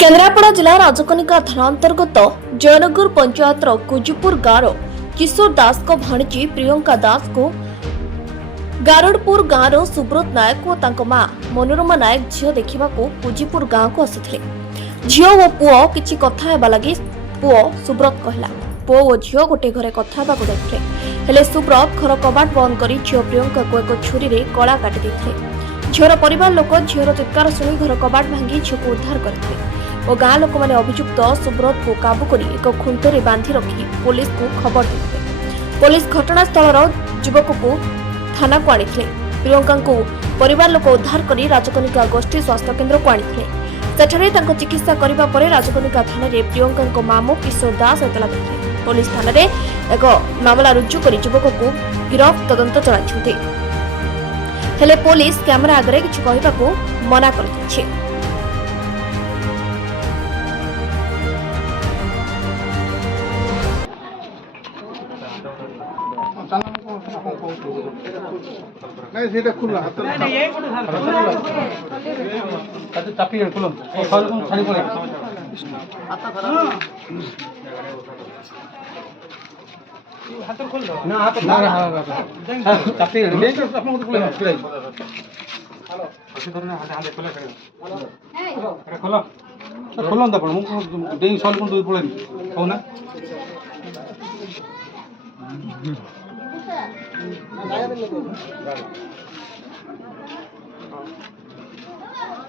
केन्द्रापड़ा जिला राजकनिका थाना अंतर्गत जयनगर पंचायत कुजुपुर गाँव किशोर दास को भाणीजी प्रियंका दास को गारडपुर गाँव सुब्रत नायक और तांको मां मनोरमा नायक झील देखा कुजीपुर गाँव को आसी झील और पुओ किछि कथा हेबा लागि पुओ सुब्रत कहला पुओ और झील गोटे घरे कथा हेबाकु जाइथिले हेले सुब्रत घर कबाट बंद करी झील प्रियंका को एक छुरी रे गला काटि दैथिले। झील परिवार लोक झील चित्कार शुणी घर कबाट भांगी झील को उद्धार करथिले और गाँ लोक मैंने अभियुक्त सुब्रत को काबू कर एक खुंटरे बांधि रखी पुलिस को खबर देते। पुलिस घटनास्थल युवक को थाना को आनी प्रियंका को परिवार लोक उद्धार कर राजकनिका गोष्ठी स्वास्थ्य केन्द्र को आनी सेठारे चिकित्सा करने पर राजकनिका थाना प्रियंका मामू किशोर दास एतला देते। पुलिस थाना एक मामला रुजु कर युवक को गिरफ्त तदंत चलाई हेले पुलिस कैमेरा आगे किछि कहबाकू मना करछि। नहीं सीधा खुला हाथ नहीं ये अच्छा चापी खुलो और सारे को खाली पड़े हाथ खराब हाथ खोल दो ना हाथ ना चापी ले के अपन को खुले हेलो अच्छी तरह हाथ हाथ खोला करे अरे खोलो खोलो त पण मु डेई साल को दूर पड़े हो ना गाया